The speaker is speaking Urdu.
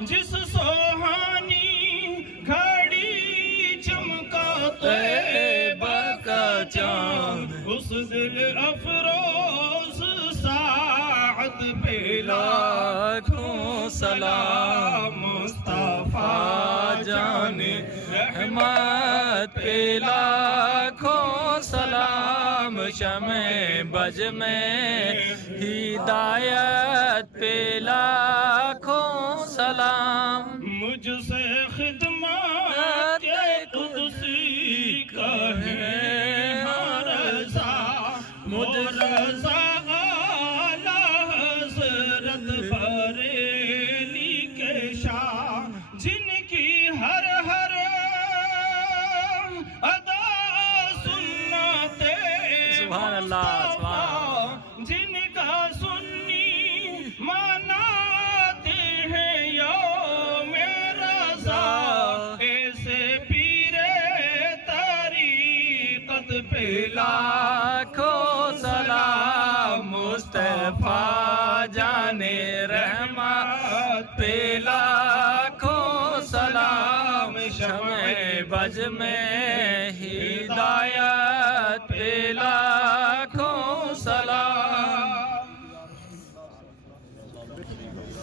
جس سوہانی گھڑی چمکا طیبہ کا چاند، اس دل افروز ساعت پہ لاکھوں سلام، مصطفیٰ جان رحمت پہ لاکھوں سلام، شمع بج میں ہدایت پہ لاکھوں سلام، مجھ سے خدمت قدسی کا ہے رضا، مجھ رضا اعلیٰ حضرت بریلی کے شاہ، جن کی ہر ہر ادا سنتے سبحان اللہ، سبحان، جن کا سنی مناتے ہیں یوم رضا، ایسے پیر طریقت پہ لاکھوں سلام، مصطفیٰ جان رحمت پہ لاکھوں سلام، شمع بز میں ہدایت پہ